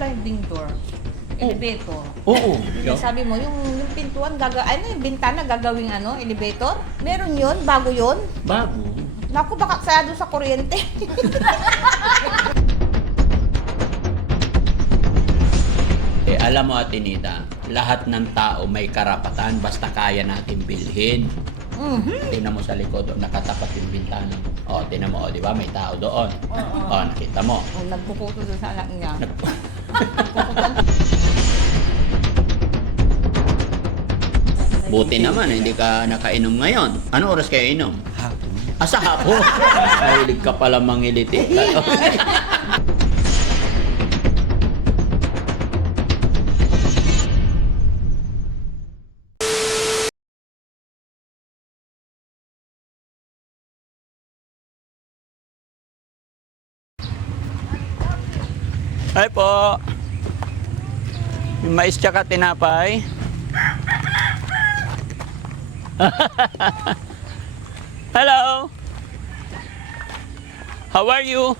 sliding door. Elevator. Oo. Yung sabi mo, yung pintuan, yung bintana gagawing elevator? Meron yun? Bago yun? Bago. Naku, baka sayado sa kuryente. Alam mo, Ate Nita, lahat ng tao may karapatan basta kaya natin bilhin. Tingnan mo sa likod, nakatapat yung bintana. O, tingnan mo, di ba? May tao doon. O, nakita mo. Nagpuputo doon sa anak niya. Buti naman, hindi ka nakainom ngayon. Ano oras kayo inom? Hapon. Sa hapon? Mahilig ka pala mangiliti. Ay po. Yung mais tsaka tinapay. Hello. How are you?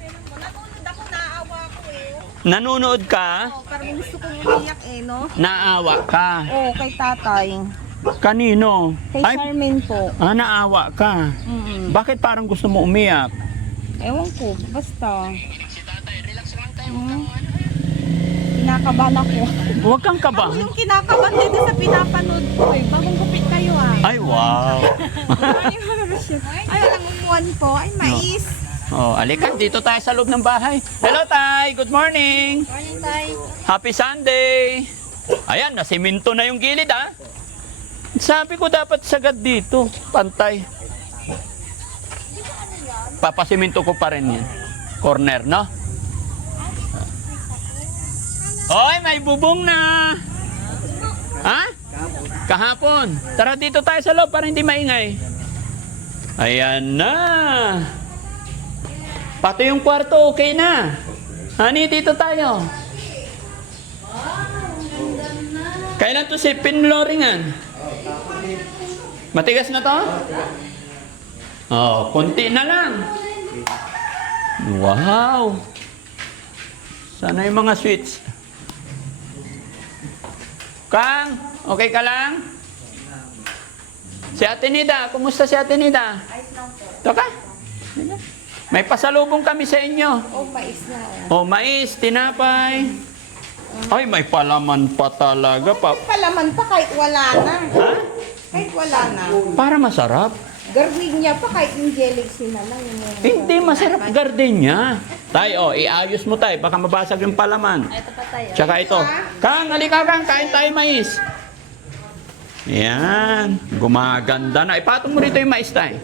Nanonood ako, naawa ko Nanonood ka? Parang gusto kong umiyak no? Naawa ka. Oo, kay tatay. Kanino? Kay Charmaine po. Naawa ka. Bakit parang gusto mo umiyak? Ewan ko, basta. Kinakabahan ako. Huwag kang Ako kabahan. yung kinakabahan dito sa pinapanood ko Bagong gupit kayo Ay, wow. Ay, ang umuan po. Ay, mais. Oh, alika, dito tayo sa loob ng bahay. Hello, Tay. Good morning. Morning, tay. Happy Sunday. Ayan, nasiminto na yung gilid, ha? Sabi ko dapat sagad dito, pantay. Papasiminto ko pa rin yan. Corner, no? Oy, may bubong na! Ha? Kahapon. Tara dito tayo sa loob para hindi maingay. Ayan na. Pati yung kwarto, okay na. Honey, dito tayo. Kailan to si pinloringan? Matigas na to? Oh, konti na lang. Wow. Sana yung mga sweets. Kang, okay ka lang? Si Ate Nida, kumusta si Ate Nida? Ayos lang po. Ito ka? May pasalubong kami sa inyo. Oh, mais na. Oh, mais, tinapay. Ay, may palaman pa talaga. Palaman pa kahit wala na. Ha? Kahit wala na. Para masarap. Gardenia pa kahit yung galaxy na lang. Hindi, masarap gardenia. Tay, oh, iayos mo tay. Baka mabasag yung palaman. Ito pa tayo. Tsaka ito. Kang, halika Kang, kain tayo mais. Yan. Gumaganda na. Ipatong mo rito yung mais tay.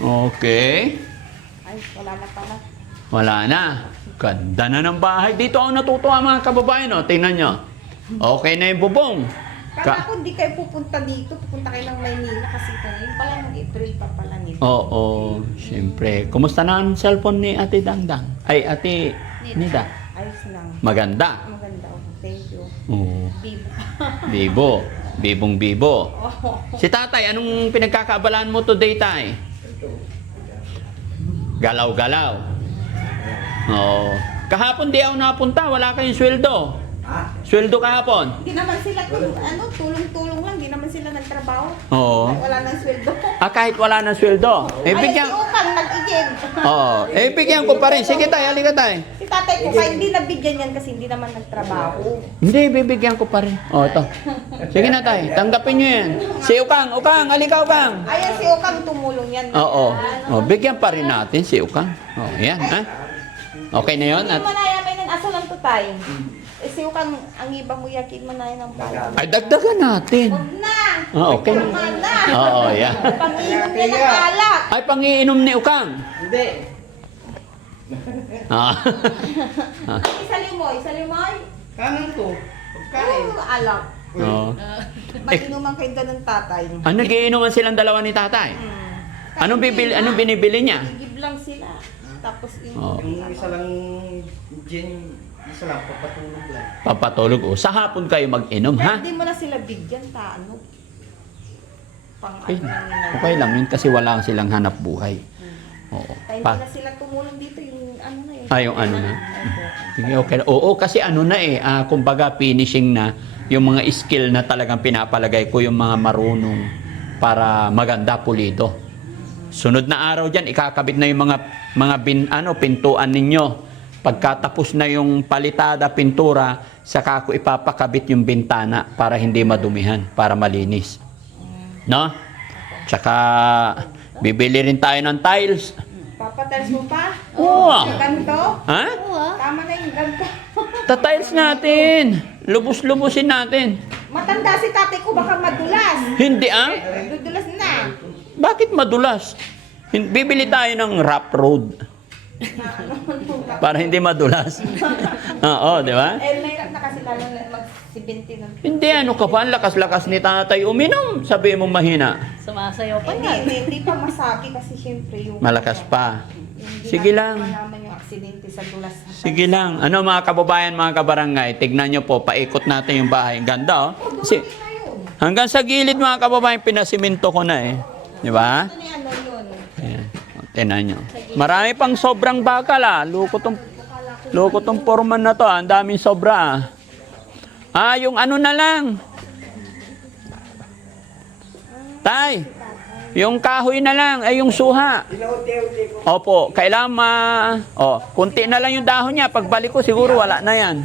Okay. Ay, wala na pala. Wala na. Ganda na ng bahay. Dito ako natutuwa mga kababayan. Oh. Tingnan nyo. Okay na yung bubong. Kaya ako hindi kayo pupunta dito. Pupunta kayo ng Maynila kasi ngayon pala ng April pa pala nito. Oo, siyempre. Kumusta na ang cellphone ni Ate Dangdang? Ay, Ate Nida. Ayos lang. Maganda. Maganda. Thank you. Oo. Bibo. Bibo. Bibong bibo. Oh. Si tatay, anong pinagkakaabalaan mo today, tay? Galaw-galaw. Oo. Kahapon di ako napunta. Wala kayong sweldo. Sweldo kahapon. Hindi naman sila tulong-tulong lang. Hindi naman sila nagtrabaho. Oo. Wala nang sweldo. Kahit wala ng sweldo. Ay, Bigyan. si Ukang nag-igib. Oo. Bigyan ko pa rin. Sige tay, halika tay. Si tatay ko kaya hindi nabigyan yan kasi hindi naman nagtrabaho. Hindi, bibigyan ko pa rin. Ito. Sige na tay, tanggapin nyo yan. Si Ukang, halika Ukang. Ayan si Ukang tumulong yan. Oo. Bigyan pa rin natin si Ukang. Yan, ha? Okay na yun? Hindi mo na yan, may nang-aso lang to tay. Si Ukang, ang ibang uyakin mo na yan ang pala. Ay, dagdagan natin. Huwag na! Okay. Tama na! Oo, yan. Panginom niya ng alak! Ay, pangiinom ni Ukang. Hindi. Isa limoy. Kanan ko. Pagkain. Alak. Oo. Mag-inuman kayo doon ng tatay. Nagiinuman silang dalawa ni tatay. Anong binibili niya? Igib lang sila. Tapos Oo. Yung isa lang gin, isa lang papatulog lang. Papatulog. Sa hapon kayo mag-inom, ha? Hindi mo na sila bigyan ta ano. Pang Okay. ano Okay lang yun kasi wala silang hanap buhay. Oo. Tayo Pa. na sila tumulong dito yung ano na yun. Yung ano na. Sige, okay. Oo, kasi ano na kumbaga finishing na yung mga skill na talagang pinapalagay ko yung mga marunong para maganda pulido. Sunod na araw diyan ikakabit na yung mga pintuan ninyo. Pagkatapos na yung palitada, pintura, saka ko ipapakabit yung bintana para hindi madumihan, para malinis. No? Tsaka bibili rin tayo ng tiles. Papatiles mo pa? Oo. Ganito? Ha? Tama na yung ganito. Tatiles natin. Lubos-lubusin natin. Matanda si tatay ko, baka madulas. Hindi Dudulas na. Bakit madulas? Bibili tayo ng rough road. Para hindi madulas. Oo, di ba? Mahirap na kasi lalo na mag-sibinti nun. Hindi, ano ka pa? Ang lakas-lakas ni tatay uminom. Sabi mo mahina. Sumasayaw pa Hindi, yan. hindi pa masabi kasi syempre yung... Malakas pa. Hindi Sige natin lang. malaman yung aksidente sa dulas. Sige lang. Ano mga kababayan, mga kabarangay, tignan nyo po, paikot natin yung bahay. Ang ganda, oh. Kasi, hanggang sa gilid, mga kababayan, pinasiminto ko na eh. Di ba? Ano yan, ano yun? Ayan. Tignan nyo. Marami pang sobrang bakal, ah. Loko tong foreman na to, ah. Ang daming sobra, ah. Yung ano na lang. Tay, yung kahoy na lang, ay yung suha. Opo, kailangan kunti na lang yung dahon niya. Pagbalik ko, siguro wala na yan.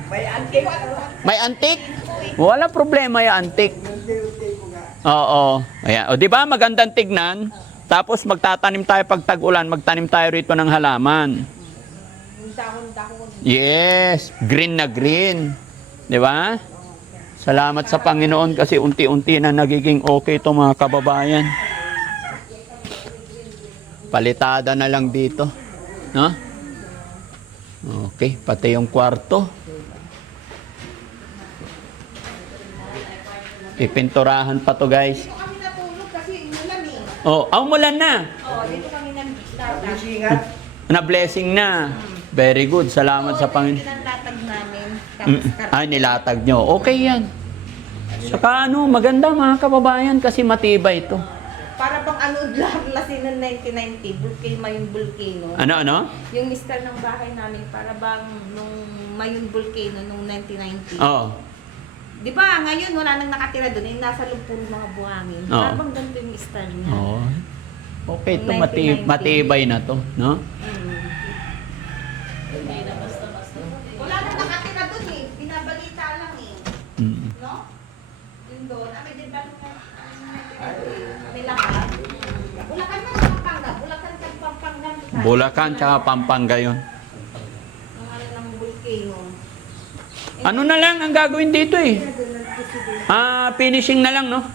May antik? Wala problema yung antik. Oo. Ayan. O, di ba magandang tignan? Tapos magtatanim tayo pag tag-ulan, magtanim tayo rito ng halaman. Yung dahon-dahon. Yes, green na green. Di ba? Salamat sa Panginoon kasi unti-unti na nagiging okay ito mga kababayan. Palitada na lang dito. No? Okay, pati yung kwarto. Ipinturahan pa to guys. Dito kami natulog kasi umulan eh. Umulan na. Dito kami naglatag. Singat. Na blessing na. Very good. Salamat sa Panginoon. Latag namin. Tapos Ay, nilatag nyo. Okay yan. Saka maganda mga kababayan kasi matibay ito. para bang ano lasing ng 1990, Mayong Volcano. Ano? Yung mister ng bahay namin, para bang nung Mayong Volcano nung 1990. Oo. Di ba, ngayon wala nang nakatira doon, yung nasa lumpur mga buhangin. Oo. Para bang ganito yung style niya. Oo. Okay, ito 1990. matibay na to, no? Wala nang nakatira doon eh, binabalita lang eh. Mm. No? Yun doon, may din ba may lahat? Bulacan na sa Pampanga, Bulacan sa Pampanga. Bulacan tsaka Pampanga yun. Ang ano ng volcano. Ano na lang ang gagawin dito eh? Finishing na lang, no?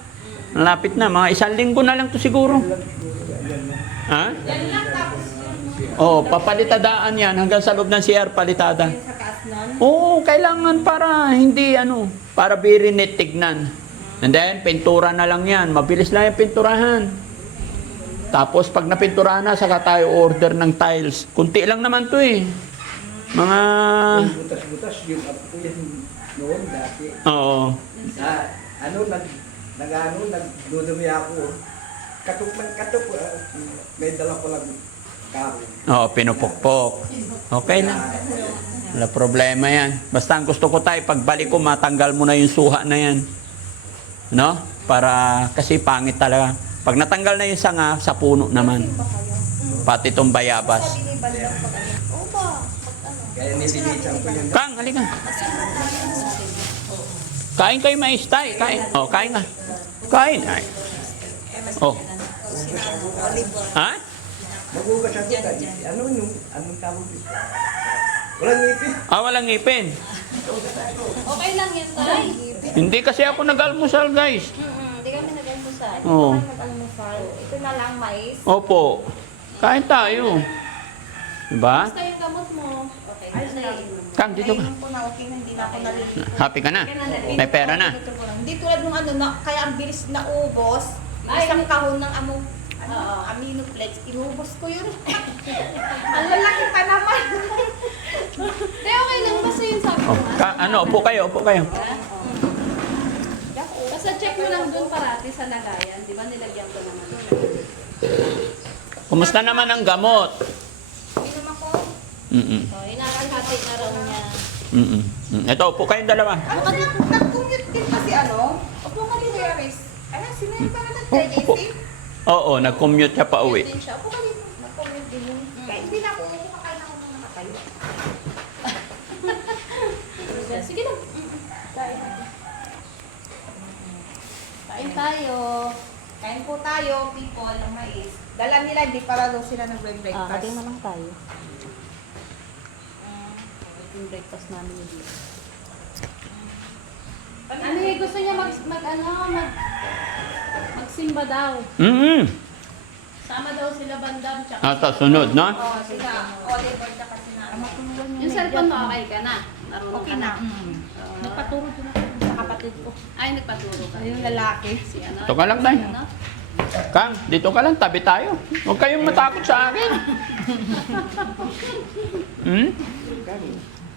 Malapit na, mga 1 linggo na lang to siguro. Ha? Yan lang tapos yun. Oo, papalitadaan yan. Hanggang sa loob ng CR, palitada. Sa taas nun. Oo, kailangan para hindi para birinit tignan. And then, pintura na lang yan. Mabilis lang yung pinturahan. Tapos, pag napinturahan na, saka tayo order ng tiles. Kunti lang naman to eh. Mga... Butas-butas yung apo ko yan noon dati. Oo. Nagdudumi ako. Katok ng katok. May dala ko lang kahoy. Oo, pinupukpok. Okay na. Wala problema yan. Basta ang gusto ko tayo, pagbalik ko, matanggal mo na yung suha na yan. No? Para, kasi pangit talaga. Pag natanggal na yung sanga, sa puno naman. Pati itong bayabas. Kaya nilinisan ko yun. Kang, halika. Kain kayo mais, tay. Kain. Kain nga. Kain. Ay. Ha? Magugas ako tayo. Anong tawag dito? Walang ngipin. Walang ngipin. Okay lang yan, tay. Hindi kasi ako nag-almusal, guys. Hindi kami nag-almusal. Oo. Ito na lang mais. Opo. Kain tayo. Diba? Basta yung gamot mo. Okay. Kang, dito ka. Ayun po na okay na, hindi na ako nalilito. Happy ka na? May pera na? Hindi tulad nung kaya ang bilis na ubos. Isang kahon ng Aminoplex, inubos ko yun. Ang lalaki pa naman. Hindi, okay lang. Basta yung sabi ko. Upo kayo. Basta check mo lang dun parati sa lagayan. Di ba nilagyan ko naman? Kumusta naman ang gamot? Inom ako. Mm-mm. So, inakahati na raw niya. Mm-mm. Ito, upo kayong dalawa. Nag-commute din kasi ano? Opo ka dito, Yaris. Ano, sino yung parang nag-JC? Oo, nag-commute siya pa uwi. Din siya. Opo ka dito. Nag-commute din yun. Kaya hindi na ako kumakain ako ng nakatayo. Sige lang. Kain tayo. Kain po tayo, people, ng mais. Dala nila, hindi para daw sila nag-breakfast. Kating na lang tayo. Yung breakfast namin dito. Ano eh, gusto niya magsimba daw. Mm-mm. Sama daw sila Bandam, tsaka Ito, sunod, no? Oo, sila. Oliver, tsaka sila. yung cellphone mo, okay ka na? Marunong Okay ka na. Nagpaturo din ako sa kapatid ko. Ay, nagpaturo ka. Yung lalaki. Si ano? Ito ka lang, Day. si ano? Kang, dito ka lang, tabi tayo. Huwag kayong matakot sa akin. Hmm?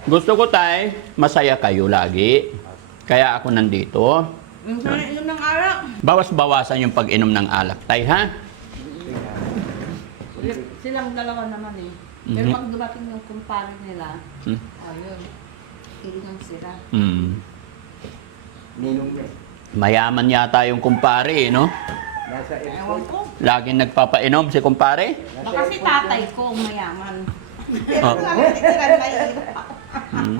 Gusto ko, Tay, masaya kayo lagi. Kaya ako nandito. Inom ng alak. Bawas-bawasan yung pag-inom ng alak, Tay, ha? Silang dalawa naman eh. Pero Mhm. pag dumating yung kumpare nila, Hmm? ayun, inom sila. Hmm. Ninong niya. Mayaman yata yung kumpare, no? Nasa Ewan airport. ko. Laging nagpapainom si kumpare. Baka si tatay ko mayaman. Pero Oh. kung ako titiran na yun. Hmm.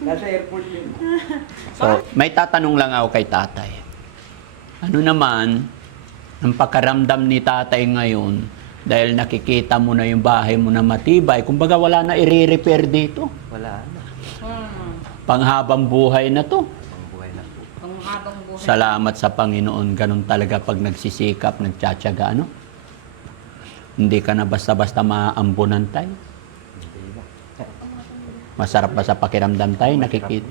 Nasa airport yun. So, may tatanong lang ako kay tatay. Ano naman ang pakaramdam ni tatay ngayon dahil nakikita mo na yung bahay mo na matibay? Kumbaga wala na i-repair dito. Wala na. Panghabang buhay na to. Ang buhay na po. Ang habang buhay. Salamat sa Panginoon. Ganun talaga pag nagsisikap, nagtsatsaga, ano? Hindi ka na basta-basta maambunan tayo. Hindi na. Masarap ba sa pakiramdam tayo? Nakikita.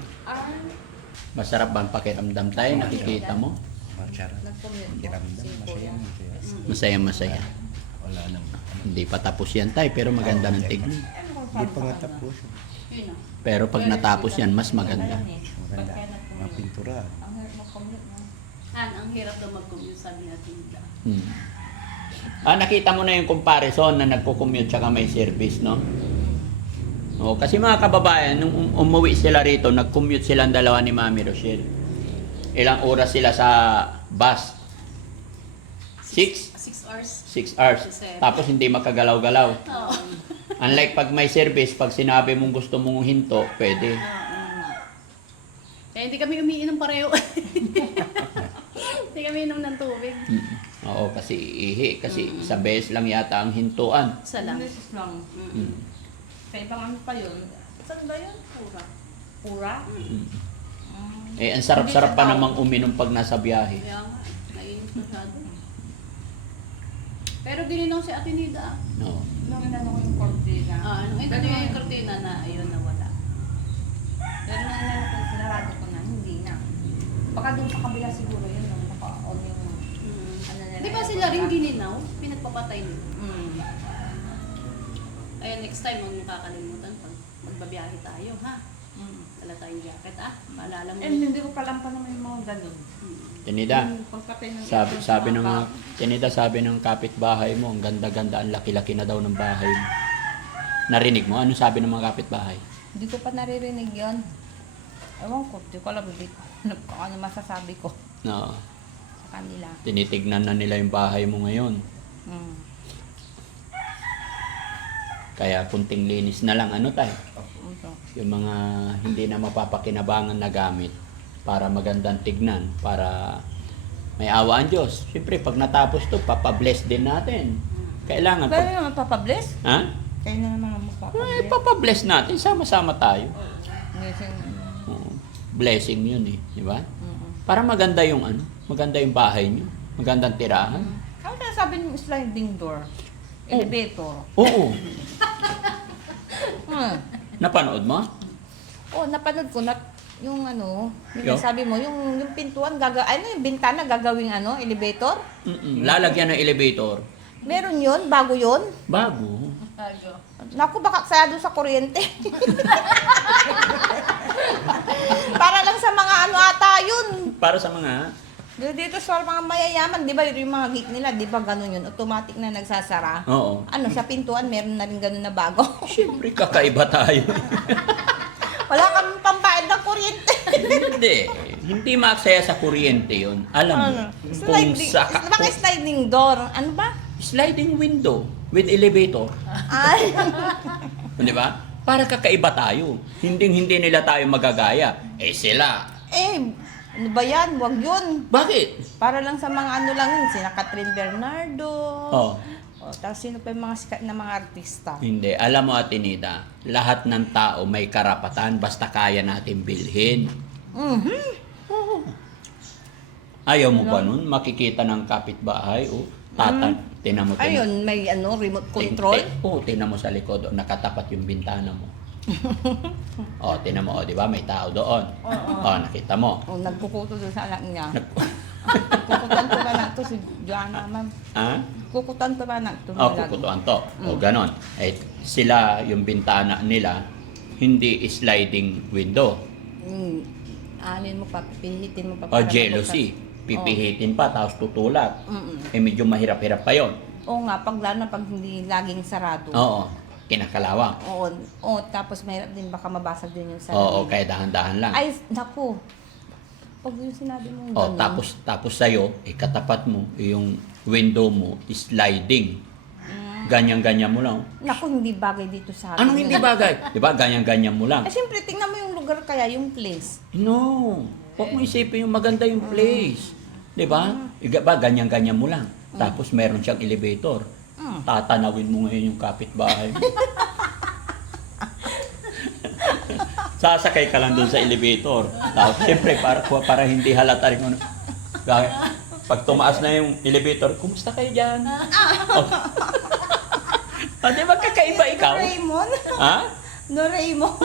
Masarap ba ang pakiramdam tayo? Nakikita mo? Masarap. Kiramdam. Masaya. Masaya. Masaya-masaya. Wala nang. Hindi pa tapos yan tayo, pero maganda ng tignan. Hindi pa nga tapos. Yun o. Pero pag natapos yan, mas maganda. Maganda. Mga pintura. Ang hirap daw mag-commute, sabi natin. Hmm. Nakita mo na yung comparison na nagko-commute tsaka may service, no? Oo, kasi mga kababayan, nung umuwi sila rito, nag-commute silang dalawa ni Mami Rochelle. Ilang oras sila sa bus? 6? 6 hours. 6 hours. Tapos hindi makagalaw-galaw. Oo. Unlike pag may service, pag sinabi mong gusto mong hinto, pwede. Kaya hindi kami umiinom pareho. Hindi kami inom ng tubig. Oo, kasi ihi. Kasi sa beses lang yata ang hintuan. Isa lang. Beses lang. Mm. Sa ibang ano pa yun? Saan ba yun? Pura. Pura? Eh, ang sarap-sarap pa namang uminom pag nasa biyahe. Kaya nga, naiinis masyado. Pero gininong si Ate Nida. Oo. Nung inano ko yung cortina. Ito Pero yung kortina na ayun nawala. Pero nung inano ko, sinarado ko na, hindi na. Baka doon sa kabila siguro yun, nung naka-on yung ano nila. Di ba sila rin gininaw? Pinagpapatay nila. Mm. Ayun, next time, huwag mong kakalimutan pag magbabiyahe tayo, ha? Mm. Wala tayong jacket, Paalala mo. Eh, hindi ko palam pa naman yung mga ganun. Tinida, Yung pagpatay ng Tinida, sabi ng kapitbahay mo, ang ganda-ganda, ang laki-laki na daw ng bahay mo. Narinig mo? Ano sabi ng mga kapitbahay? Hindi ko pa naririnig yun. Ewan ko, hindi ko alam, hindi ko kung ano masasabi ko No, sa kanila. tinitignan na nila yung bahay mo ngayon. Mm. Kaya kunting linis na lang, ano tayo? Ito. Yung mga hindi na mapapakinabangan na gamit para magandang tignan, para may awa ang Diyos. Siyempre, pag natapos to, papabless din natin. Kailangan Pero naman papabless? Ha? Kayo na naman ang Eh, magpapabless. papabless natin. Sama-sama tayo. Blessing. Oo. Blessing yun eh. Di ba? Mm. Para maganda yung ano, maganda yung bahay nyo. Magandang tirahan. Ano na sabi ng sliding door? Elevator. Oo. Napanood Napanood mo? Oh, napanood ko na yung ano, Yo? yung sabi mo, yung pintuan yung bintana gagawing elevator? Mm-mm. Lalagyan ng elevator. Meron yun, bago yun. Bago. Naku, baka sayado sa kuryente. Para lang sa mga ata yun. Para sa mga Dito sa mga mayayaman, di ba yung mga gate nila, di ba ganun yun, automatic na nagsasara. Oo. Ano, sa pintuan, meron na rin ganun na bago. Siyempre, kakaiba tayo. Wala kami pambayad ng kuryente. Hindi. Hindi maaksaya sa kuryente yun. Alam mo, Ano? kung sa... Bakit sliding door? Ano ba? Sliding window with elevator. Ay, Di ba? Para kakaiba tayo. Hindi nila tayo magagaya. Eh sila. ano ba yan? Huwag yun. Bakit? Para lang sa mga ano lang yun, sina Catherine Bernardo. Oh. Tapos sino pa yung mga sikat na mga artista? Hindi. Alam mo, Atinida, lahat ng tao may karapatan basta kaya natin bilhin. Ayaw mo ba nun? Makikita ng kapitbahay. Oh, tinan mo. Ayun, may ano, remote control. Oo, tinan mo sa likod. Oh, nakatapat yung bintana mo. Oh, tinan mo. Oh, di ba? May tao doon. Oh, nakita mo. Nagkukuto doon sa anak niya. Kukutan ko ba na ito si Joanna, ma'am? Ha? Kukutan ko ba na ito? Oh, kukutuan to. O, ganon. Eh, sila, yung bintana nila, hindi sliding window. Alin mo pa, pipihitin mo pa. O, para jealousy. mabuksan. Pipihitin pa, tapos tutulak. Mm-mm. Eh, medyo mahirap-hirap pa yon. Oo nga, lalo na pag hindi laging sarado. Oo. Kinakalawang. Oo, tapos mahirap din, baka mabasag din yung sarili. Oo, kaya dahan-dahan lang. Ay, naku. Pag yung sinabi mo O, ganun. tapos sa'yo, katapat mo, yung window mo, sliding. Ganyan-ganyan mo lang. Naku, hindi bagay dito sa atin. Anong hindi bagay? Di ba? Ganyan-ganyan mo lang. Eh, siyempre, tingnan mo yung lugar kaya, yung place. No. Huwag mo isipin yung maganda yung place. Di ba? Ba, ganyan-ganyan mo lang. Tapos meron siyang elevator. Tatanawin mo ngayon yung kapitbahay. Sasakay ka lang doon sa elevator. Tapos, siyempre, para hindi halata rin. Pag tumaas na yung elevator, kumusta kayo dyan? Di ba kakaiba ikaw? Doraemon? Ha? Doraemon?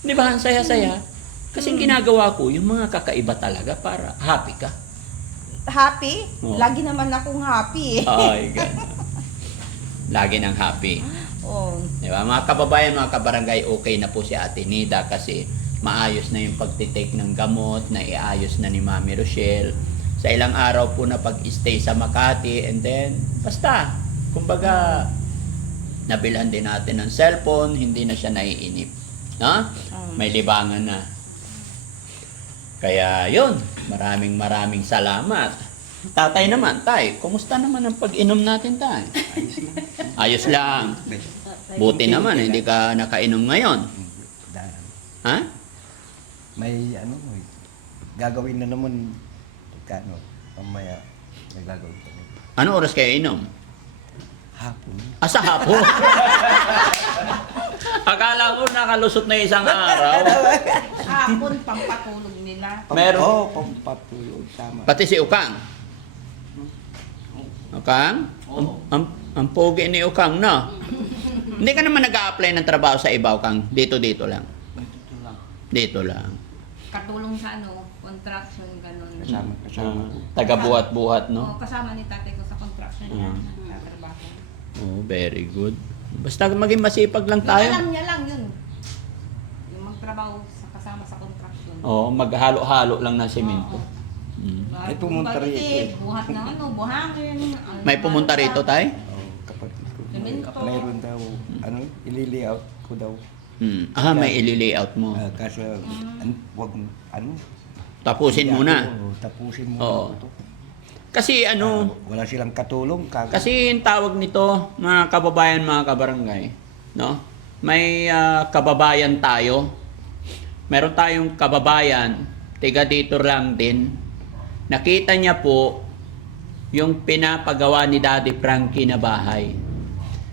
Di ba? Ang saya-saya. Kasi ginagawa ko, yung mga kakaiba talaga para happy ka. Happy? Oo. Lagi naman akong happy eh. Ay, gano'n. Lagi ng happy. Oo. Di ba? Mga kababayan, mga kabarangay, okay na po si Ate Nida kasi maayos na yung pagtitake ng gamot, na iayos na ni Mami Rochelle. Sa ilang araw po na pag-stay sa Makati, and then, basta, kumbaga, nabilhan din natin ng cellphone, hindi na siya naiinip. No? May libangan na. Kaya yun, maraming salamat. Tatay naman, tay, kumusta naman ang pag-inom natin, tay? Ayos lang. Buti naman, hindi ka nakainom ngayon. Dahil Ha? may gagawin na naman mamaya may gagawin pa rin. Ano oras kayo inom? Hapon. Sa hapon. Akala ko nakalusot na isang araw. Hapon, pampatulog nila. Meron. Oo, pampatulog. Tama. Pati si Ukang. Ukang? Ang pogi ni Ukang, no? Hindi ka naman nag-a-apply ng trabaho sa iba, Ukang. Dito lang. Dito lang. Katulong sa construction, ganun. Kasama ko. Taga-buhat-buhat, no? Oo, kasama ni tatay ko sa construction niya. Tatrabaho. Oh, very good. Basta maging masipag lang Yung tayo. alam niya lang yun. Yung magtrabaho kasama sa construction. Oo, maghalo-halo lang ng semento. Oo. May pumunta rito eh. Buhat ng buhangin. May pumunta rito, tay? Kapatid ko. Semento. Mayroon daw, ili-layout ko daw. May ili-layout mo. Kaso, wag, Tapusin muna. Tapusin mo. Oo. Kasi Wala silang katulong. kasi yung tawag nito, mga kababayan, mga kabarangay, no? May kababayan tayo. Meron tayong kababayan, tiga dito lang din. Nakita niya po yung pinapagawa ni Daddy Frankie na bahay.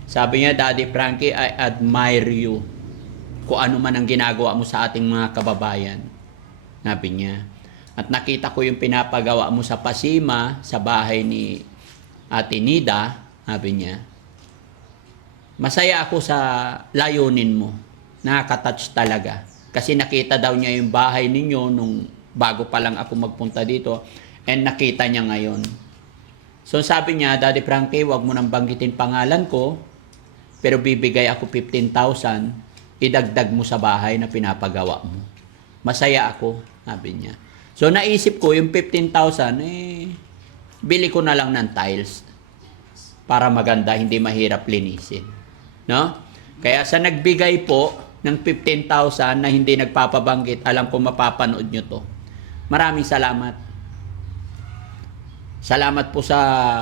Sabi niya, Daddy Frankie, I admire you. Kung ano man ang ginagawa mo sa ating mga kababayan. Sabi niya. At nakita ko yung pinapagawa mo sa Pasima, sa bahay ni Ate Nida, sabi niya. Masaya ako sa layunin mo. Nakaka-touch talaga. Kasi nakita daw niya yung bahay ninyo nung bago pa lang ako magpunta dito. And nakita niya ngayon. So sabi niya, Daddy Frankie, wag mo nang banggitin pangalan ko. Pero bibigay ako 15,000. Idagdag mo sa bahay na pinapagawa mo. Masaya ako, sabi niya. So naisip ko yung 15,000 bili ko na lang ng tiles para maganda, hindi mahirap linisin. No? Kaya sa nagbigay po ng 15,000 na hindi nagpapabanggit, alam ko mapapanood nyo to. Maraming salamat. Salamat po sa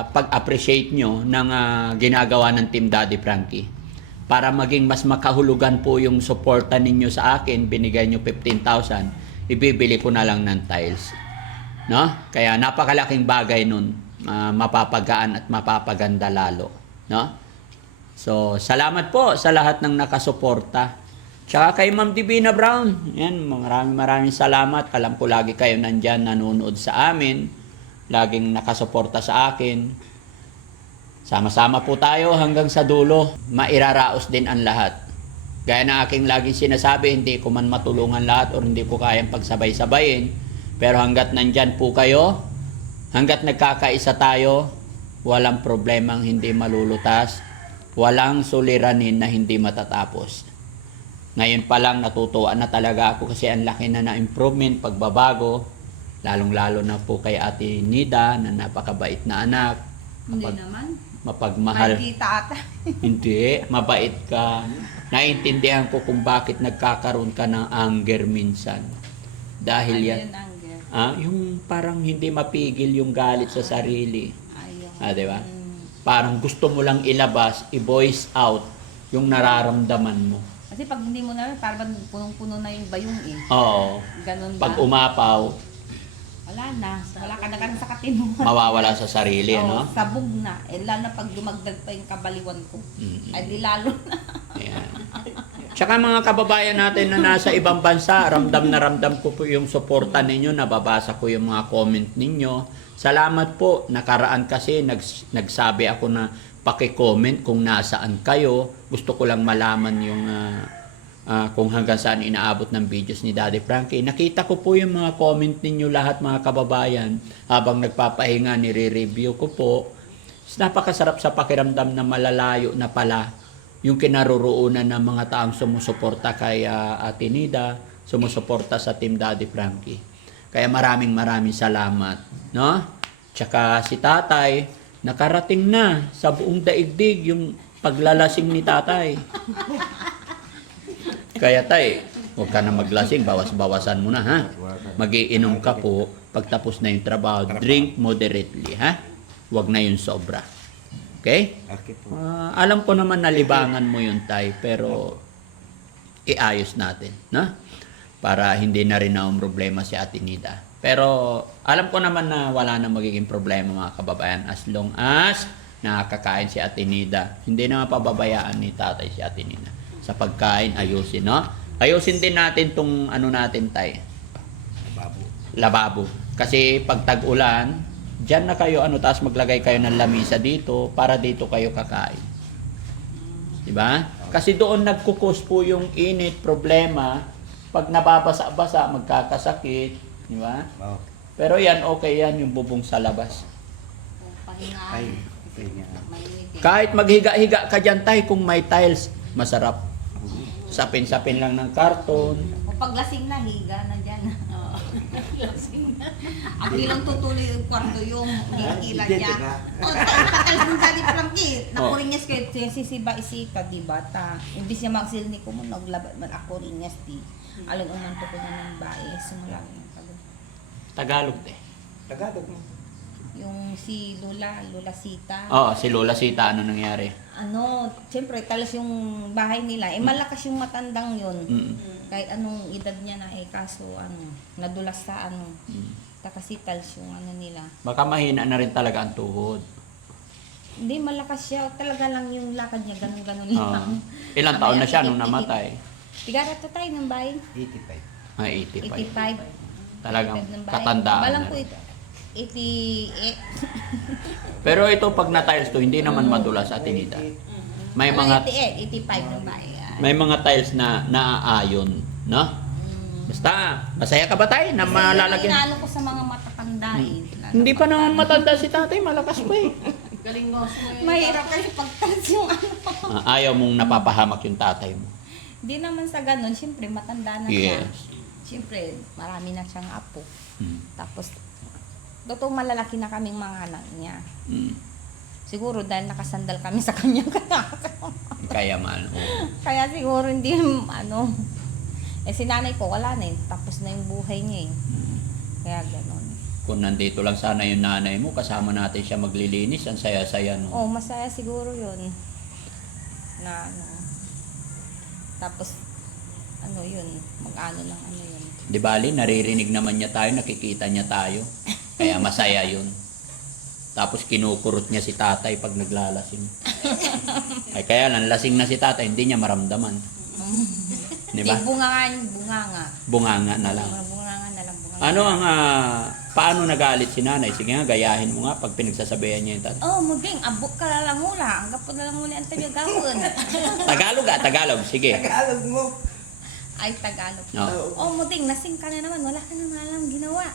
pag-appreciate nyo ng ginagawa ng Team Daddy Frankie. Para maging mas makahulugan po yung suporta ninyo sa akin, binigay nyo 15,000, ibibili ko na lang ng tiles. No? Kaya napakalaking bagay nun, mapapagaan at mapapaganda lalo. No? So, salamat po sa lahat ng nakasuporta. Tsaka kay Ma'am Divina Brown, yan, maraming salamat. Alam ko lagi kayo nandyan, nanonood sa amin. Laging nakasuporta sa akin. Sama-sama po tayo hanggang sa dulo. Mairaraos din ang lahat. Gaya na aking laging sinasabi, hindi ko man matulungan lahat o hindi ko kayang pagsabay-sabayin. Pero hanggat nandyan po kayo, hanggat nagkakaisa tayo, walang problemang hindi malulutas. Walang suliranin na hindi matatapos. Ngayon pa lang natutuwa na talaga ako kasi ang laki na improvement, pagbabago. Lalong-lalo na po kay Ate Nida na napakabait na anak. Hindi naman. Mapagmahal. Maldita ata. Hindi, mabait ka. Naintindihan ko kung bakit nagkakaroon ka ng anger minsan. Dahil Ano yan, yun, anger? yung parang hindi mapigil yung galit sa sarili. Ayaw. Di ba? Parang gusto mo lang ilabas, i-voice out yung nararamdaman mo. Kasi pag hindi mo na, parang punong-puno na yung bayong eh. Oo. Ganun ba? Pag umapaw, Wala na. Wala ka na sa katinuan. mawawala sa sarili, ano? Sabog na. Lalo na pag dumagdag pa yung kabaliwan ko. Mm. Ay di lalo na. Ayan. Tsaka mga kababayan natin na nasa ibang bansa, ramdam na ramdam ko po yung suporta ninyo, nababasa ko yung mga comment ninyo. Salamat po, nakaraan kasi nagsabi ako na paki-comment kung nasaan kayo. Gusto ko lang malaman yung kung hanggang saan inaabot ng videos ni Daddy Frankie. Nakita ko po yung mga comment ninyo lahat mga kababayan habang nagpapahinga, nire-review ko po. Napakasarap sa pakiramdam na malalayo na pala yung kinaroroonan ng mga taong sumusuporta kay Ate Nida, sumusuporta sa Team Daddy Frankie. Kaya maraming salamat, no? Tsaka si Tatay, nakarating na sa buong daigdig yung paglalasing ni Tatay. Kaya tay, huwag ka na maglasing, bawas-bawasan mo na ha. Magiinom ka po pagtapos na yung trabaho. Drink moderately ha. Huwag na yung sobra. Okay? Okay po. Alam ko naman nalibangan mo yun tay, pero iayos natin, no? Para hindi na rin na problema si Ate Nida. Pero alam ko naman na wala na magiging problema mga kababayan as long as nakakain si Ate Nida. Hindi na mapababayaan ni Tatay si Ate Nida. Sa pagkain, ayusin, no? Ayusin din natin tong ano natin tay. Lababo. Kasi pag tag-ulan, diyan na kayo tapos maglagay kayo ng lamisa dito para dito kayo kakain. 'Di ba? Kasi doon nagkukos po yung init, problema. Pag nababasa-basa, magkakasakit, 'di ba? Oh. Pero yan okay yan yung bubong sa labas. Pahinga. Ay, pahinga. Mainit eh. Kahit maghiga-higa ka diyan tay kung may tiles, masarap. Sapin-sapin lang ng karton. O pag lasing na, higa na dyan. Oo. Lasing na. Ang bilang tutuloy yung kwarto yung hihila Hindi, niya. diba? O, tatal ng Daddy Frankie. Oh. Nakurinyas kayo, sisiba isika, di ba? Imbis niya magsilni ko mo, naglabat man ako rinyas, di. Alon umanto ko na ng bae, sumulagi yung pagod. Tagalog eh. Tagalog mo. Yung si Lola Sita. Oh, si Lola Sita, ano nangyari? Siyempre, talas yung bahay nila. Malakas yung matandang yun. Mm. Kahit anong edad niya na kaso nadulas sa kasi talas yung nila. Baka mahina na rin talaga ang tuhod. Hindi, malakas siya. Talaga lang yung lakad niya, ganun-ganun Oh. lang. Ilang taon na siya nung namatay? Tigara to tayo ng bahay. 85. Ay, 85. 85. Talagang Edad ng bahay. katandaan Balang na ko rin. ito. 88. Pero ito pag na-tiles to, hindi naman madulas at tinida. May mga 85 ng bahay. may mga tiles na naaayon, no? Basta, masaya ka ba tayo na malalagyan? Inaano ko sa mga matatanda eh. Hindi pa naman matanda si tatay, malakas pa eh. Galing mo. Mahirap kasi pagtas yung Ayaw mong napapahamak yung tatay mo. Hindi naman sa ganun, siyempre matanda na siya. Yes. Siyempre, marami na siyang apo. Mm. Tapos, totoong malalaki na kaming mga anak niya. Mm. Siguro dahil nakasandal kami sa kanya. Kaya man. Oo. Kaya siguro hindi, si nanay ko, wala na eh. Tapos na yung buhay niya eh. Kaya ganon. Kung nandito lang sana yung nanay mo, kasama natin siya maglilinis, ang saya-saya no. Oh, masaya siguro yun. Na tapos, yun, mag-ano lang yun. Di bali, naririnig naman niya tayo, nakikita niya tayo. Kaya masaya yun. Tapos kinukurot niya si tatay pag naglalasing. Ay kaya lang, lasing na si tatay, hindi niya maramdaman. Di ba? Bunganga. Bunganga na lang. Bunganga na lang. Ano ang, paano nagalit si nanay? Sige nga, gayahin mo nga pag pinagsasabihan niya yung tatay. Oh, muding, abok ka na lang mula. Ang gapo na lang mula ang tagagawin. Tagalog, sige. Tagalog mo. Ay, Tagalog. No. Oh, muding, nasing ka na naman. Wala ka naman alam ginawa.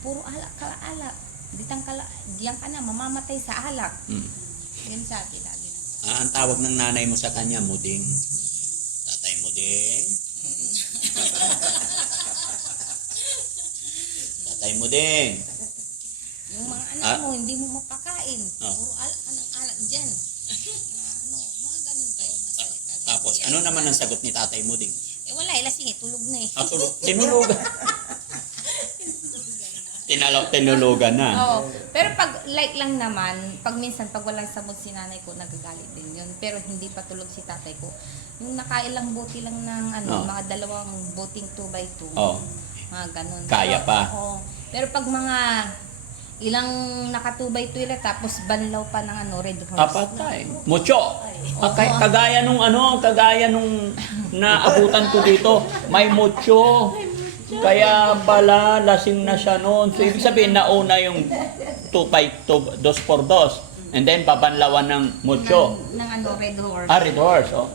Puro alak, kala-alak. Diyan ka na, mamamatay sa alak. Mm. Yun sa atin lagi na. Ang tawag ng nanay mo sa kanya, muding. Tatay muding. Tatay muding. Yung mga anak mo, hindi mo mapakain. Oh. Puro alak ka ng alak dyan. Mga ganun ba yung masalita? Tapos, ano naman ang sagot ni tatay muding? Wala, lasing tulog na eh. Tinulugan. Tinulugan na. Oo. Pero pag like lang naman, pag minsan, pag walang sabon si nanay ko, nagagalit din yun. Pero hindi pa tulog si tatay ko. Yung nakailang buti lang ng mga 2 buting 2x2. Oh. Mga ganun. Kaya pa. Oo. Pero pag mga ilang naka 2x2 lang, tapos banlaw pa ng red horse. Apatay. Mucho. Kagaya nung naabutan ko dito, may mucho. Kaya pala lasing na siya noon. So ibig sabihin nauna yung 2x2, 2x2. And then babanlawan ng mucho. Ng red horse. Red horse. Oh.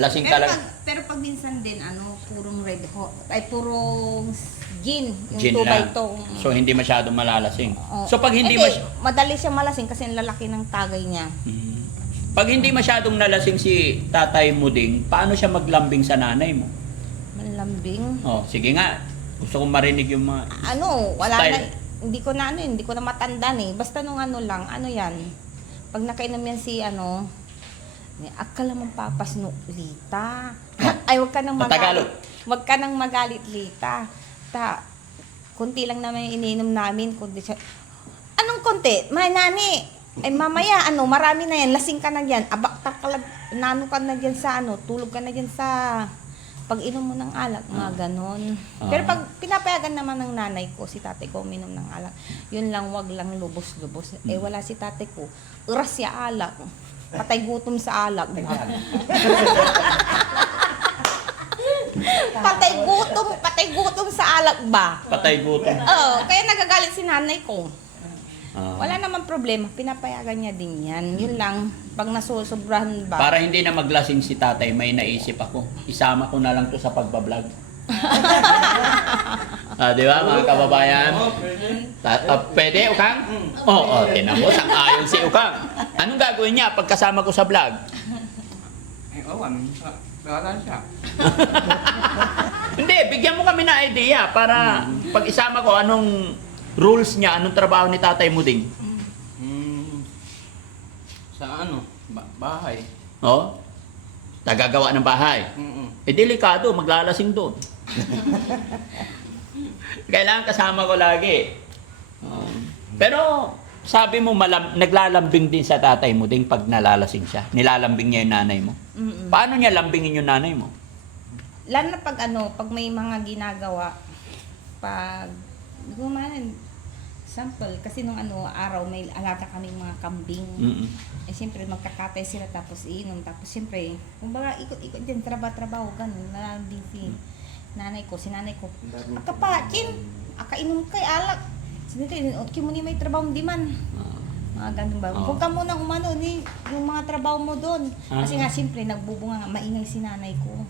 Lasing talaga. Pero pag minsan din, purong red horse, ay purong gin, yung Gin 2x2. lang. So hindi masyadong malalasing. Oo. So pag hindi madali siyang malasing kasi ang lalaki ng tagay niya. Pag hindi masyadong nalasing si tatay muding, paano siya maglambing sa nanay mo? Malambing. Oh, sige nga. Gusto kong marinig yung mga Wala style. na, hindi ko na matandaan eh. Basta nung yan. Pag nakainom yan si akala mong papas no, Lita. Ay, wag ka nang Tagalog. magalit. Wag ka nang magalit, Lita. Kunti lang naman yung ininom namin. Anong konti? Nani. Ay, mamaya, marami na yan. Lasing ka na yan. Abak ka na dyan sa tulog ka na dyan sa pag-inom mo ng alak, mga ganon. Pero pag pinapayagan naman ng nanay ko, si tatay ko uminom ng alak, yun lang, wag lang lubos-lubos. Wala si tatay ko. Uras siya alak. Patay gutom sa alak. Patay gutom sa alak ba? patay gutom. Oo, kaya nagagalit si nanay ko. Wala naman problema, pinapayagan niya din yan. Yun lang, pag nasusobrahan ba? Para hindi na maglasing si tatay, may naisip ako. Isama ko na lang to sa pagbablog. Di ba mga kababayan? Pwede, Ukang? Oo, tinan mo, sang-ayon si Ukang. Anong gagawin niya pagkasama ko sa vlog? Wala siya. Hindi, bigyan mo kami ng idea para pag isama ko, anong rules niya, anong trabaho ni tatay muding? Sa bahay. Oh? Tagagawa ng bahay. Delikado, maglalasing doon. Kailangan kasama ko lagi. Pero sabi mo naglalambing din sa tatay mo din pag nalalasing siya. Nilalambing niya yung nanay mo. Paano niya lambingin yung nanay mo? Lalo na pag pag may mga ginagawa, pag sample, kasi nung araw may alaga kaming mga kambing. Eh siyempre magkakatay sila tapos iinom. Tapos siyempre, kumbaga ikot-ikot din, trabaho, ganun. Nalambing si nanay ko. Akapakin, akainom kay alak. Sinito, kimuni may trabaho di man. Mga ganun ba? Huwag ka munang yung mga trabaho mo doon. Kasi nga siyempre, nagbubunga nga, maingay si nanay ko.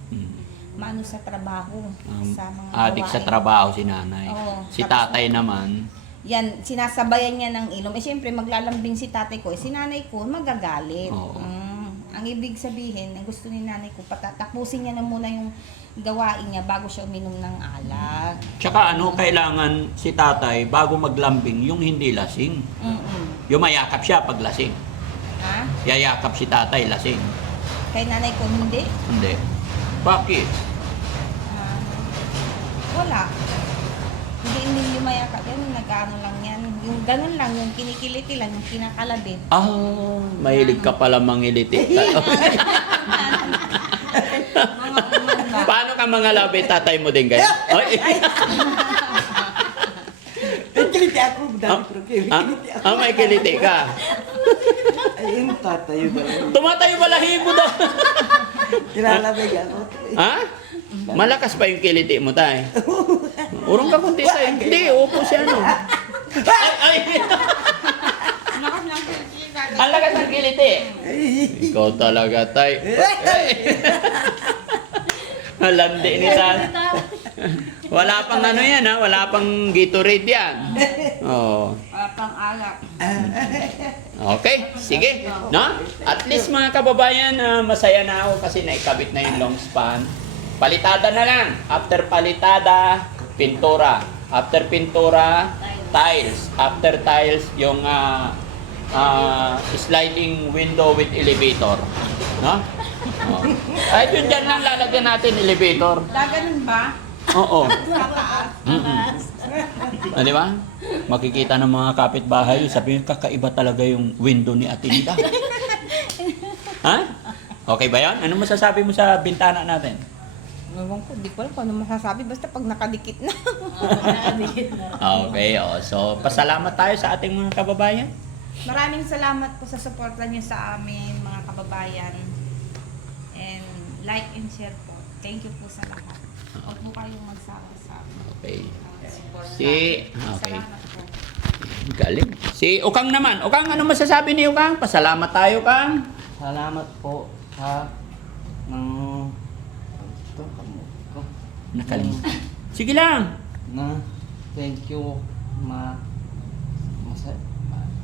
Maano sa trabaho, sa mga Adik sa trabaho si nanay. Oo. Si tatay naman. Yan, sinasabayan niya ng ilong. Eh, siyempre, maglalambing si tatay ko. Eh, si nanay ko, magagalit. Oo. Ang ibig sabihin, ang gusto ni nanay ko, patatapusin niya na muna yung gawain niya bago siya uminom ng alak. Tsaka ano, kailangan si tatay, bago maglambing, yung hindi lasing. Yung mayakap siya pag lasing. Ha? Yayakap si tatay, lasing. Kay nanay ko, hindi. Hindi. Bakit? Ah, wala. Hindi yung mayakap. Yan, nag-ano lang yan. Yung ganun lang, yung kinikiliti lang, yung kinakalabit. Ah, mahilig ka pala mangiliti. Mga uman ba? Paano ka mga labi, tatay mo din kayo? Ay, Kiliti ako, dami pero kiliti ako. may kiliti ka. Ay, yung tatayo ba lang? Tumatayo balahibo daw. Kilalabig ako. Ha? Malakas pa yung kiliti mo, tay. Urong ka kunti, tay. Hindi, upo siya, no. Ay! Lakas lang kinikita. Ang lakas ng kiliti. Ikaw talaga, tay. Landi ni tay. Wala pang ano yan, ha? Wala pang Gatorade yan. Oo. Pang alak. Okay, sige. No? At least mga kababayan, masaya na ako kasi naikabit na yung long span. Palitada na lang. After palitada, pintura. After pintura, tiles. After tiles, yung sliding window with elevator. No? Oh. Ay, yun dyan lang lalagyan natin elevator. Ganun ba? Oo. Tataas. Ah, di ba? Makikita ng mga kapitbahay, sabihin kakaiba talaga yung window ni Ate Nita. Ha? Okay ba yan? Ano masasabi mo sa bintana natin? Ewan ko, di ko alam kung ano masasabi. Basta pag nakadikit na. Okay, so pasalamat tayo sa ating mga kababayan. Maraming salamat po sa suporta niyo sa amin, mga kababayan. And like and share po. Thank you po sa lahat. Huwag po kayong magsawa sa Okay. support. Okay. Salamat po. Galing. Si Ukang naman. Ukang, ano masasabi ni Ukang? Pasalamat tayo, Kang. Salamat po sa ito, ko. Nakalimutan. Sige lang. Na thank you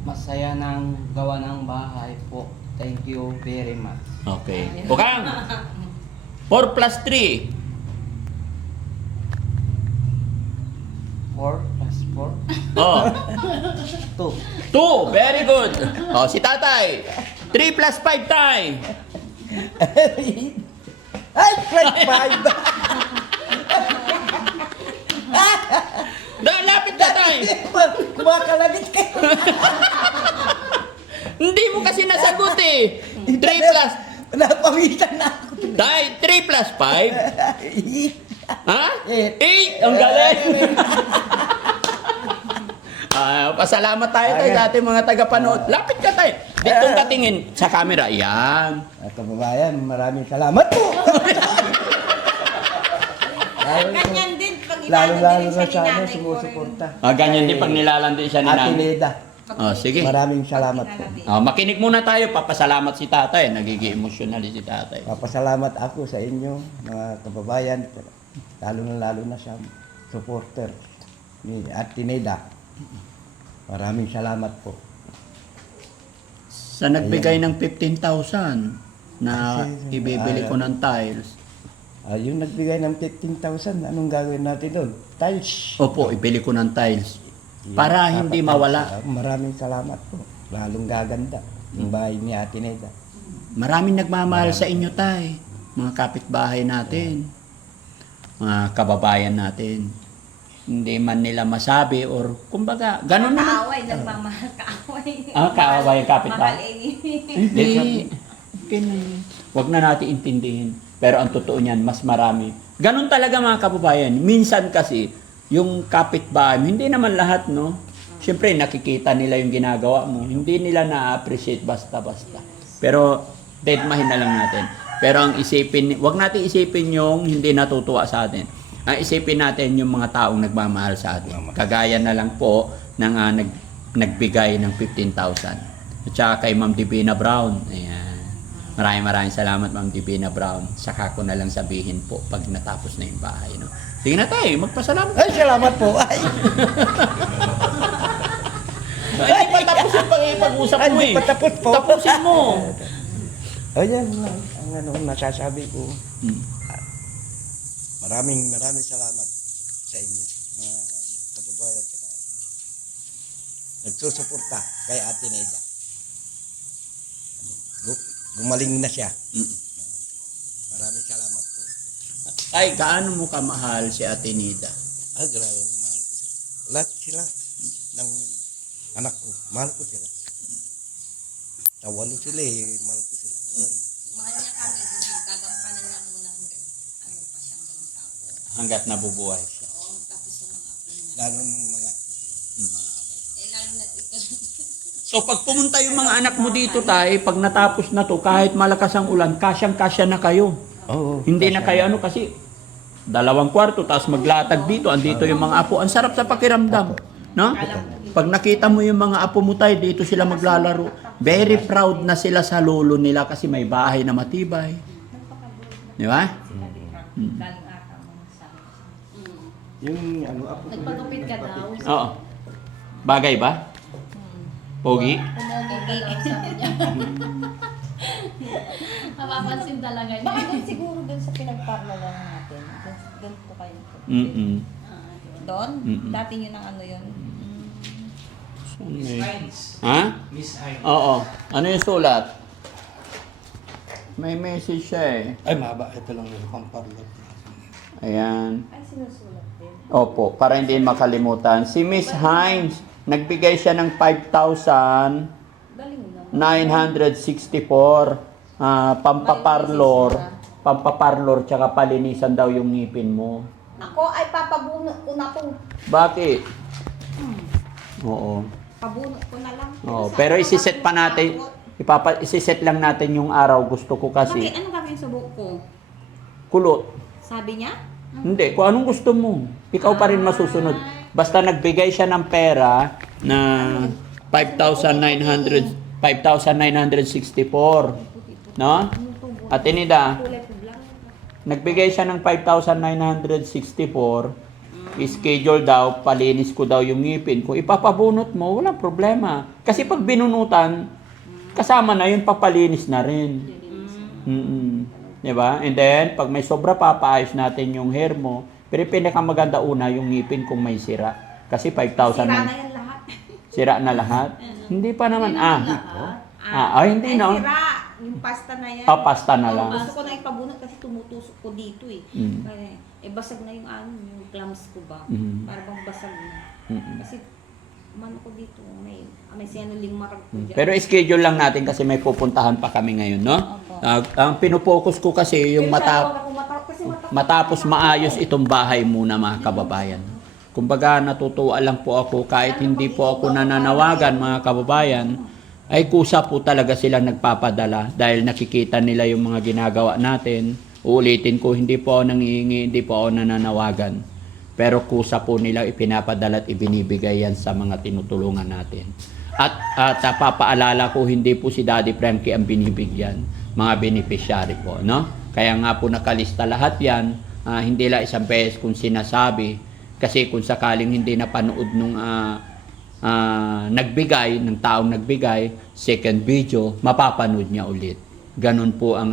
masaya ng gawa ng bahay po. Thank you very much. Okay. Ukang. 4 plus 3. 4 plus 4, Oh. 2. 2. Very good. Oh, si tatay. 3 plus 5 tay. Ay, like 5! Lapit ka tay. Kumakalagit kayo. Hindi mo kasi nasagot eh. 3 plus. Napawisan na ako. Tay, 3 plus 5. Ha? 8. Ang Eh. galing. Pasalamat tayo tayo sa ating mga tagapanood. Lapit ka tayo. Dito ka tingin sa camera. Yan. Kababayan, maraming salamat po. Ganyan din pag Lalo-lalo ilalagay na siya sa ni amin, nanay ko rin. sumusuporta. Ganyan din pag nilalandi siya ni Ate Nan. Leda, Oh, sige. maraming salamat po. Makinig muna tayo. Papasalamat si tatay. Nagiging emotional si tatay. Papasalamat ako sa inyo, mga kababayan, lalo na sa supporter ni Ate Leda. Maraming salamat po. Sa nagbigay ng 15,000 na Kasi, ibibili ko ng tiles. Yung nagbigay ng 15,000, anong gagawin natin doon? Tiles. Opo, ibili ko ng tiles. Para hindi mawala. Maraming salamat po. Lalong gaganda yung bahay ni Ate Leda. Maraming nagmamahal sa inyo, tay. Mga kapitbahay natin. Mga kababayan natin. Hindi man nila masabi or kumbaga, ganun naman. Kaaway, nagmamahal kaaway. Kaaway ang kapitbahay. Mahal eh. Hindi. Okay na yun. Huwag na natin intindihin. Pero ang totoo niyan, mas marami. Ganun talaga mga kababayan. Minsan kasi, yung kapitbahay mo, hindi naman lahat, no? Siyempre, nakikita nila yung ginagawa mo. Hindi nila na-appreciate basta-basta. Pero, deadmahin na lang natin. Pero ang isipin, wag natin isipin yung hindi natutuwa sa atin. Ang isipin natin yung mga taong nagmamahal sa atin. Kagaya na lang po ng nagbigay ng 15,000. At saka kay Ma'am Divina Brown. Ayan. Maraming salamat, Ma'am Divina Brown. Saka ko na lang sabihin po pag natapos na yung bahay. No? Sige na tayo, magpasalamat. Ay, salamat po. Ay, Hindi pa tapos yung pag-iipag-usap mo Hindi eh. pa tapos po. Tapusin mo. Ayan lang ang ano, nasasabi ko. Mm. Maraming salamat sa inyo, mga kababayan. Saka, nagsusuporta kay Ate Neda. Gumaling na siya. Mm. Maraming salamat po. Ay, gaano mo kamahal si Ate Nida? Grabe, mahal ko sila. Lahat sila ng anak ko, mahal ko sila. Tawalo sila mahal ko sila. Hanggat nabubuhay siya. Lalo ng mga So pag pumunta yung mga anak mo dito tay, pag natapos na to, kahit malakas ang ulan, kasyang-kasya na kayo. Hindi na kayo ano kasi 2 kwarto, tapos maglatag dito, andito yung mga apo. Ang sarap sa pakiramdam. No? Pag nakita mo yung mga apo mo tay, dito sila maglalaro. Very proud na sila sa lolo nila kasi may bahay na matibay. Di ba? yung ano ako. Nagpagupit ka daw. Oo. Bagay ba? Pogi? Pumugi daw sabi niya. Mapapansin talaga niya. Baka doon siguro doon sa pinagparlalan natin. Doon po kayo. Mm-mm. Doon? Mm-mm. Dati yun ang ano yun. Ha? Miss Hines. Oo. Ano yung sulat? May message siya eh. Ay, mahaba. Ito lang yung pamparlot. Ayan. Ay, sinusulat din. Opo, para hindi makalimutan. Si Miss Hines, nagbigay siya ng 5,964 Galing naman. pampaparlor, tsaka palinisan daw yung ngipin mo. Ako ay papabunot ko na to. Bakit? Oo. Pabunot ko na lang. Oo, pero isiset pa natin, isiset lang natin yung araw. Gusto ko Bakit? kasi Ano gagawin sa buhok ko? kulot. Sabi niya? Hindi, kung anong gusto mo. Ikaw pa rin masusunod. Basta nagbigay siya ng pera na 5,964. No? At Nida, nagbigay siya ng 5,964. Schedule daw, palinis ko daw yung ngipin. Kung ipapabunot mo, walang problema. Kasi pag binunutan, kasama na yun, papalinis na rin. Diba? And then, pag may sobra pa, paayos natin yung hair mo. Pero pinakamaganda una, yung ngipin kung may sira. Kasi 5,000 Sira na na. yan lahat. Sira na lahat? Hindi pa naman. Hindi na. Sira. Yung pasta na yan. Pasta na lang. Gusto ko na ipabunot kasi tumutusok ko dito eh. Mm. Kaya, basag na yung ano, yung clams ko ba? Mm. Para bang basag na. Mm-mm. Kasi, umano ko dito, may sinuling marag ko dyan. Pero schedule lang natin kasi may pupuntahan pa kami ngayon, no? Opo. Ang pinupokus ko kasi yung matapos maayos itong bahay muna, mga kababayan. Kumbaga natutuwa lang po ako kahit hindi po ako nananawagan, mga kababayan, ay kusa po talaga sila nagpapadala dahil nakikita nila yung mga ginagawa natin. Uulitin ko, hindi po ako nangihingi, hindi po ako nananawagan. Pero kusa po nila ipinapadala at ibinibigay yan sa mga tinutulungan natin. At papaalala ko, hindi po si Daddy Frankie ang binibigyan, mga beneficiary po, no? Kaya nga po nakalista lahat yan, hindi lang isang beses kung sinasabi, kasi kung sakaling hindi napanood nung nagbigay, ng taong nagbigay, second video, mapapanood niya ulit. Ganun po ang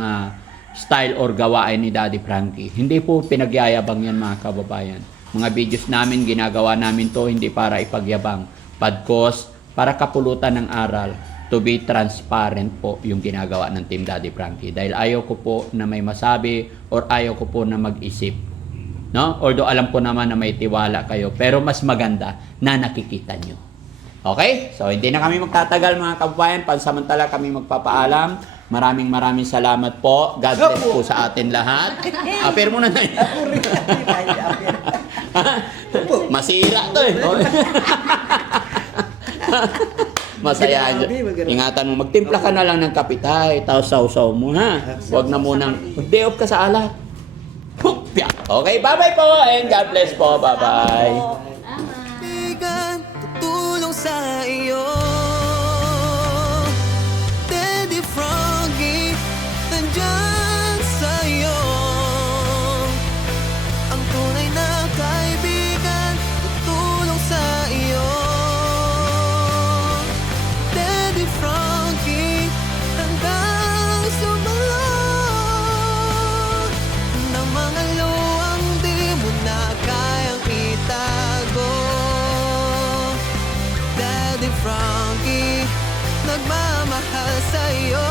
style or gawain ni Daddy Frankie. Hindi po pinagyayabang yan, mga kababayan. Mga videos namin, ginagawa namin to hindi para ipagyabang. Padkos, para kapulutan ng aral, to be transparent po yung ginagawa ng Team Daddy Frankie. Dahil ayaw ko po na may masabi or ayaw ko po na mag-isip. No? Although alam ko naman na may tiwala kayo, pero mas maganda na nakikita nyo. Okay? So, hindi na kami magtatagal, mga kababayan. Pansamantala kami magpapaalam. Maraming salamat po. God bless po sa atin lahat. Apir mo na na. Masira to eh. Masaya nyo. Ingatan mo, magtimpla ka na lang ng kapitay, tapos sausaw mo, ha? Huwag na munang, mag-day off ka sa alat. Okay, bye-bye po, and God bless po, bye-bye. Tutulong sa iyo, Daddy Frankie, nandyan sa iyo. Ang tunay na kaibigan, tutulong sa iyo. Daddy Frankie, hanggang sa Frankie, nagmamahal sa'yo.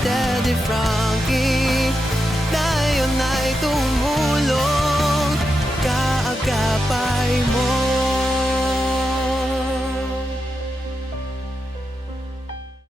Daddy Frankie, tayo na'y tumulong, kaagapay